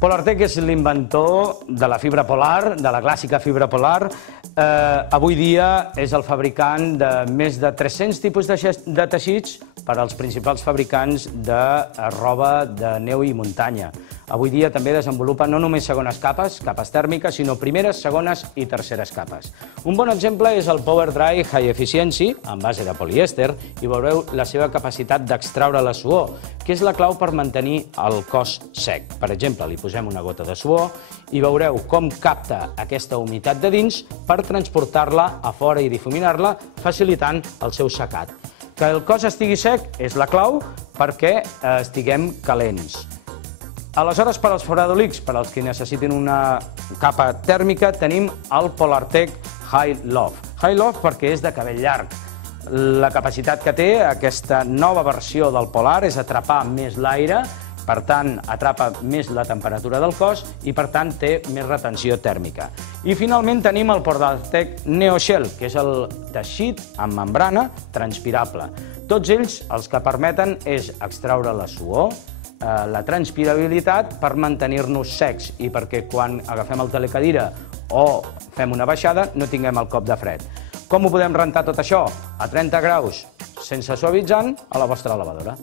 Polartec és l'inventor de la fibra polar, de la clàssica fibra polar. Avui dia és el fabricant de més de 300 tipus de teixits per als principals fabricants de roba de neu i muntanya. Avui dia també desenvolupa no només segones capes tèrmiques, sinó primeres, segones i terceres capes. Un bon exemple és el Power Dry High Efficiency, en base de polièster, i veureu la seva capacitat d'extraure la suor, que és la clau per mantenir el cos sec. Per exemple, li posem una gota de suor i veureu com capta aquesta humitat de dins per transportar-la a fora i difuminar-la, facilitant el seu secat. Que el cos estigui sec és la clau perquè estiguem calents. Aleshores, per als foradolics, per als que necessitin una capa tèrmica, tenim el Polartec High Loft. High Loft perquè és de cabell llarg. La capacitat que té aquesta nova versió del Polar és atrapar més l'aire, per tant, atrapa més la temperatura del cos i, per tant, té més retenció tèrmica. I, finalment, tenim el Polartec NeoShell, que és el teixit amb membrana transpirable. Tots ells els que permeten és extraure la suor, la transpirabilitat per mantenir-nos secs i perquè quan agafem el telecadira o fem una baixada no tinguem el cop de fred. Com ho podem rentar tot això? A 30 graus, sense suavitzant, a la vostra lavadora.